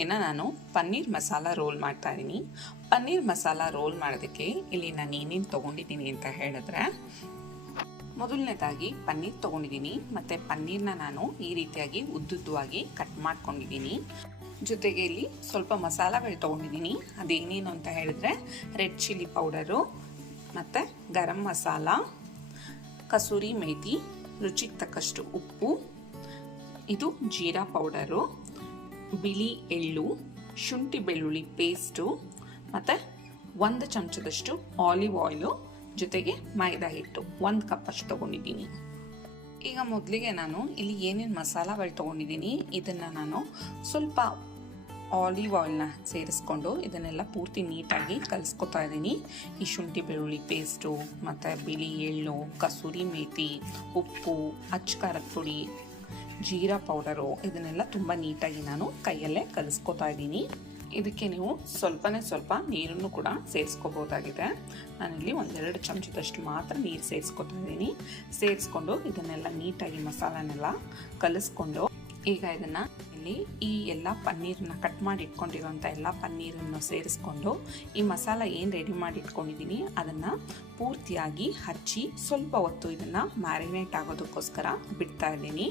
ದಿನ ನಾನು ಪನ್ನೀರ್ ಮಸಾಲ ರೋಲ್ ಮಾಡ್ತಾ ಇದ್ದೀನಿ. ಪನ್ನೀರ್ ಮಸಾಲ ರೋಲ್ ಮಾಡೋದಕ್ಕೆ ಇಲ್ಲಿ ನಾನು ಏನೇನು ತೊಗೊಂಡಿದ್ದೀನಿ ಅಂತ ಹೇಳಿದ್ರೆ, ಮೊದಲನೇದಾಗಿ ಪನ್ನೀರ್ ತೊಗೊಂಡಿದ್ದೀನಿ. ಮತ್ತು ಪನ್ನೀರ್ನ ನಾನು ಈ ರೀತಿಯಾಗಿ ಉದ್ದುದ್ದವಾಗಿ ಕಟ್ ಮಾಡ್ಕೊಂಡಿದ್ದೀನಿ. ಜೊತೆಗೆ ಇಲ್ಲಿ ಸ್ವಲ್ಪ ಮಸಾಲಗಳು ತೊಗೊಂಡಿದ್ದೀನಿ. ಅದೇನೇನು ಅಂತ ಹೇಳಿದ್ರೆ, ರೆಡ್ ಚಿಲ್ಲಿ ಪೌಡರು, ಮತ್ತು ಗರಂ ಮಸಾಲ, ಕಸೂರಿ ಮೇಥಿ, ರುಚಿಗೆ ತಕ್ಕಷ್ಟು ಉಪ್ಪು, ಇದು ಜೀರಾ ಪೌಡರು, ಬಿಳಿ ಎಳ್ಳು, ಶುಂಠಿ ಬೆಳ್ಳುಳ್ಳಿ ಪೇಸ್ಟು, ಮತ್ತು 1 ಚಮಚದಷ್ಟು ಆಲಿವ್ ಆಯಿಲು, ಜೊತೆಗೆ ಮೈದಾ ಹಿಟ್ಟು 1 ಕಪ್ ಅಷ್ಟು ತೊಗೊಂಡಿದ್ದೀನಿ. ಈಗ ಮೊದಲಿಗೆ ನಾನು ಇಲ್ಲಿ ಏನೇನು ಮಸಾಲಗಳು ತೊಗೊಂಡಿದ್ದೀನಿ ಇದನ್ನು ನಾನು ಸ್ವಲ್ಪ ಆಲಿವ್ ಆಯಿಲ್ನ ಸೇರಿಸ್ಕೊಂಡು ಇದನ್ನೆಲ್ಲ ಪೂರ್ತಿ ನೀಟಾಗಿ ಕಲಿಸ್ಕೊತಾ ಇದ್ದೀನಿ. ಈ ಶುಂಠಿ ಬೆಳ್ಳುಳ್ಳಿ ಪೇಸ್ಟು, ಮತ್ತು ಬಿಳಿ ಎಳ್ಳು, ಕಸೂರಿ ಮೇಥಿ, ಉಪ್ಪು, ಅಚ್ಚ ಖಾರದ ಪುಡಿ, ಜೀರಾ ಪೌಡರು, ಇದನ್ನೆಲ್ಲ ತುಂಬ ನೀಟಾಗಿ ನಾನು ಕೈಯಲ್ಲೇ ಕಲಿಸ್ಕೊತಾ ಇದ್ದೀನಿ. ಇದಕ್ಕೆ ನೀವು ಸ್ವಲ್ಪನೇ ಸ್ವಲ್ಪ ನೀರನ್ನು ಕೂಡ ಸೇರಿಸ್ಕೋಬೋದಾಗಿದೆ. ನಾನಿಲ್ಲಿ 1-2 ಚಮಚದಷ್ಟು ಮಾತ್ರ ನೀರು ಸೇರಿಸ್ಕೊತಾ ಇದ್ದೀನಿ. ಸೇರಿಸ್ಕೊಂಡು ಇದನ್ನೆಲ್ಲ ನೀಟಾಗಿ ಮಸಾಲನೆಲ್ಲ ಕಲಿಸ್ಕೊಂಡು, ಈಗ ಇದನ್ನು ಇಲ್ಲಿ ಈ ಎಲ್ಲ ಪನ್ನೀರನ್ನ ಕಟ್ ಮಾಡಿ ಇಟ್ಕೊಂಡಿರೋಂಥ ಎಲ್ಲ ಪನ್ನೀರನ್ನು ಸೇರಿಸ್ಕೊಂಡು ಈ ಮಸಾಲ ಏನು ರೆಡಿ ಮಾಡಿ ಇಟ್ಕೊಂಡಿದ್ದೀನಿ ಅದನ್ನು ಪೂರ್ತಿಯಾಗಿ ಹಚ್ಚಿ ಸ್ವಲ್ಪ ಹೊತ್ತು ಇದನ್ನು ಮ್ಯಾರಿನೇಟ್ ಆಗೋದಕ್ಕೋಸ್ಕರ ಬಿಡ್ತಾ ಇದ್ದೀನಿ.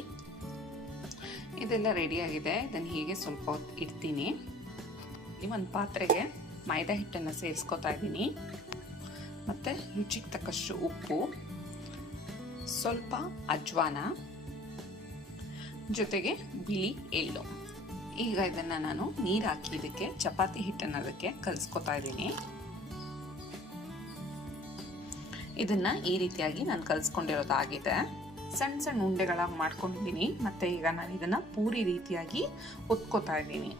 ಇದೆಲ್ಲ ರೆಡಿಯಾಗಿದೆ. ಇದನ್ನು ಹೀಗೆ ಸ್ವಲ್ಪ ಹೊತ್ತು ಇಡ್ತೀನಿ. ಒಂದು ಪಾತ್ರೆಗೆ ಮೈದಾ ಹಿಟ್ಟನ್ನು ಸೇರಿಸ್ಕೊತಾ ಇದ್ದೀನಿ. ಮತ್ತು ರುಚಿಗೆ ತಕ್ಕಷ್ಟು ಉಪ್ಪು, ಸ್ವಲ್ಪ ಅಜ್ವಾನ, ಜೊತೆಗೆ ಬಿಳಿ ಎಳ್ಳು. ಈಗ ಇದನ್ನು ನಾನು ನೀರು ಹಾಕಿ ಇದಕ್ಕೆ ಚಪಾತಿ ಹಿಟ್ಟನ್ನು ಅದಕ್ಕೆ ಕಲಿಸ್ಕೊತಾ ಇದ್ದೀನಿ. ಇದನ್ನು ಈ ರೀತಿಯಾಗಿ ನಾನು ಕಲಿಸ್ಕೊಂಡಿರೋದಾಗಿದೆ. ಸಣ್ಣ ಸಣ್ಣ ಉಂಡೆಗಳಾಗಿ ಮಾಡ್ಕೊಂಡಿದ್ದೀನಿ. ಮತ್ತು ಈಗ ನಾನು ಇದನ್ನು ಪೂರಿ ರೀತಿಯಾಗಿ ಒತ್ಕೋತಾ ಇದ್ದೀನಿ.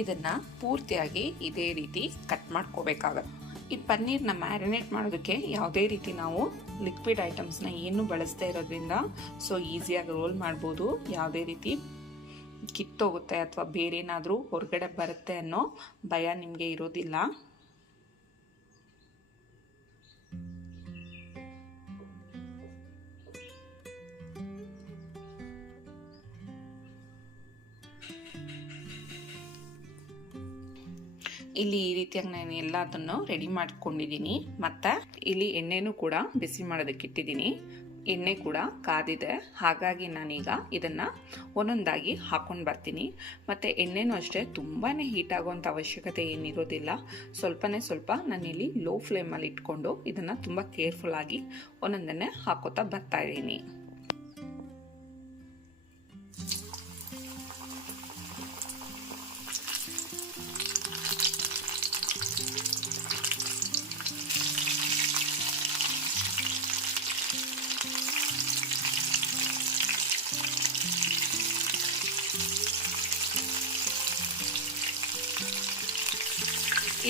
ಇದನ್ನು ಪೂರ್ತಿಯಾಗಿ ಇದೇ ರೀತಿ ಕಟ್ ಮಾಡ್ಕೋಬೇಕಾಗತ್ತೆ. ಈ ಪನ್ನೀರ್ನ ಮ್ಯಾರಿನೇಟ್ ಮಾಡೋದಕ್ಕೆ ಯಾವುದೇ ರೀತಿ ನಾವು ಲಿಕ್ವಿಡ್ ಐಟಮ್ಸ್ನ ಏನು ಬಳಸದೇ ಇರೋದ್ರಿಂದ ಈಸಿಯಾಗಿ ರೋಲ್ ಮಾಡ್ಬೋದು. ಯಾವುದೇ ರೀತಿ ಕಿತ್ತೋಗುತ್ತೆ ಅಥವಾ ಬೇರೆ ಏನಾದರೂ ಹೊರಗಡೆ ಬರುತ್ತೆ ಅನ್ನೋ ಭಯ ನಿಮಗೆ ಇರೋದಿಲ್ಲ. ಇಲ್ಲಿ ಈ ರೀತಿಯಾಗಿ ನಾನು ಎಲ್ಲದನ್ನು ರೆಡಿ ಮಾಡ್ಕೊಂಡಿದ್ದೀನಿ. ಮತ್ತು ಇಲ್ಲಿ ಎಣ್ಣೆನೂ ಕೂಡ ಬಿಸಿ ಮಾಡೋದಕ್ಕೆ ಇಟ್ಟಿದ್ದೀನಿ. ಎಣ್ಣೆ ಕೂಡ ಕಾದಿದೆ. ಹಾಗಾಗಿ ನಾನೀಗ ಇದನ್ನು ಒಂದೊಂದಾಗಿ ಹಾಕ್ಕೊಂಡು ಬರ್ತೀನಿ. ಮತ್ತು ಎಣ್ಣೆನೂ ಅಷ್ಟೇ ತುಂಬಾ ಹೀಟ್ ಆಗುವಂಥ ಅವಶ್ಯಕತೆ ಏನಿರೋದಿಲ್ಲ. ಸ್ವಲ್ಪನೇ ಸ್ವಲ್ಪ ನಾನಿಲ್ಲಿ ಲೋ ಫ್ಲೇಮಲ್ಲಿ ಇಟ್ಕೊಂಡು ಇದನ್ನು ತುಂಬ ಕೇರ್ಫುಲ್ಲಾಗಿ ಒಂದೊಂದನ್ನೇ ಹಾಕೋತಾ ಬರ್ತಾ ಇದ್ದೀನಿ.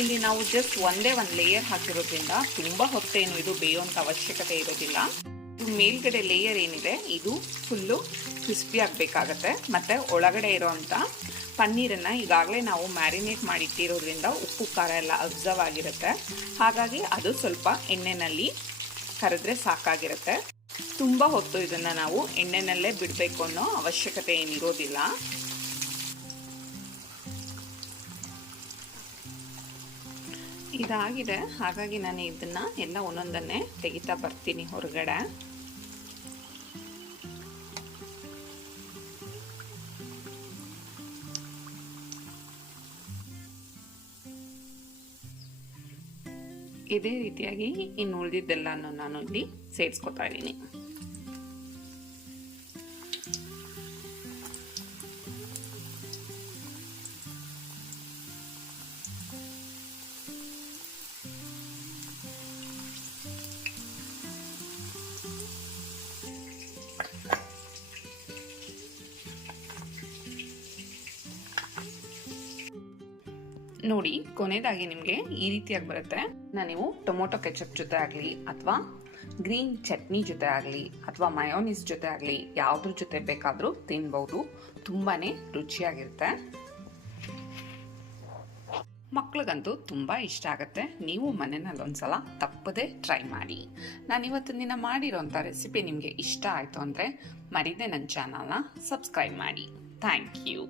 ಇಲ್ಲಿ ನಾವು ಜಸ್ಟ್ ಒಂದೇ ಒಂದು ಲೇಯರ್ ಹಾಕಿರೋದ್ರಿಂದ ತುಂಬ ಹೊತ್ತೇನು ಇದು ಬೇಯುವಂಥ ಅವಶ್ಯಕತೆ ಇರೋದಿಲ್ಲ. ಮೇಲ್ಗಡೆ ಲೇಯರ್ ಏನಿದೆ ಇದು ಫುಲ್ಲು ಕ್ರಿಸ್ಪಿ ಆಗಬೇಕಾಗತ್ತೆ. ಮತ್ತು ಒಳಗಡೆ ಇರೋವಂಥ ಪನ್ನೀರನ್ನು ಈಗಾಗಲೇ ನಾವು ಮ್ಯಾರಿನೇಟ್ ಮಾಡಿಟ್ಟಿರೋದ್ರಿಂದ ಉಪ್ಪು ಖಾರ ಎಲ್ಲ ಅಬ್ಸರ್ವ್ ಆಗಿರುತ್ತೆ. ಹಾಗಾಗಿ ಅದು ಸ್ವಲ್ಪ ಎಣ್ಣೆಯಲ್ಲಿ ಕರೆದ್ರೆ ಸಾಕಾಗಿರುತ್ತೆ. ತುಂಬ ಹೊತ್ತು ಇದನ್ನು ನಾವು ಎಣ್ಣೆನಲ್ಲೇ ಬಿಡಬೇಕು ಅನ್ನೋ ಅವಶ್ಯಕತೆ ಏನಿರೋದಿಲ್ಲ. ಇದಾಗಿದೆ. ಹಾಗಾಗಿ ನಾನು ಇದನ್ನು ಎಲ್ಲ ಒಂದೊಂದನ್ನೇ ತೆಗಿತಾ ಬರ್ತೀನಿ ಹೊರಗಡೆ. ಇದೇ ರೀತಿಯಾಗಿ ಇನ್ನು ಉಳಿದಿದ್ದೆಲ್ಲನೂ ನಾನು ಇಲ್ಲಿ ಸೇರಿಸ್ಕೊತಾ ಇದ್ದೀನಿ. ನೋಡಿ, ಕೊನೆಯದಾಗಿ ನಿಮಗೆ ಈ ರೀತಿಯಾಗಿ ಬರುತ್ತೆ. ನೀವು ಟೊಮೊಟೊ ಕೆಚಪ್ ಜೊತೆ ಆಗಲಿ ಅಥವಾ ಗ್ರೀನ್ ಚಟ್ನಿ ಜೊತೆ ಆಗಲಿ ಅಥವಾ ಮಯೋನೀಸ್ ಜೊತೆ ಆಗಲಿ ಯಾವುದ್ರ ಜೊತೆ ಬೇಕಾದರೂ ತಿನ್ಬಹುದು. ತುಂಬಾ ರುಚಿಯಾಗಿರುತ್ತೆ. ಮಕ್ಳಿಗಂತೂ ತುಂಬ ಇಷ್ಟ ಆಗುತ್ತೆ. ನೀವು ಮನೆಯಲ್ಲಿ ಒಂದ್ಸಲ ತಪ್ಪದೆ ಟ್ರೈ ಮಾಡಿ. ನಾನು ಇವತ್ತಿನ ದಿನ ಮಾಡಿರೋಂಥ ರೆಸಿಪಿ ನಿಮಗೆ ಇಷ್ಟ ಆಯಿತು ಅಂದರೆ ಮರೀದೆ ನನ್ನ ಚಾನಲ್ನ ಸಬ್ಸ್ಕ್ರೈಬ್ ಮಾಡಿ. Thank you.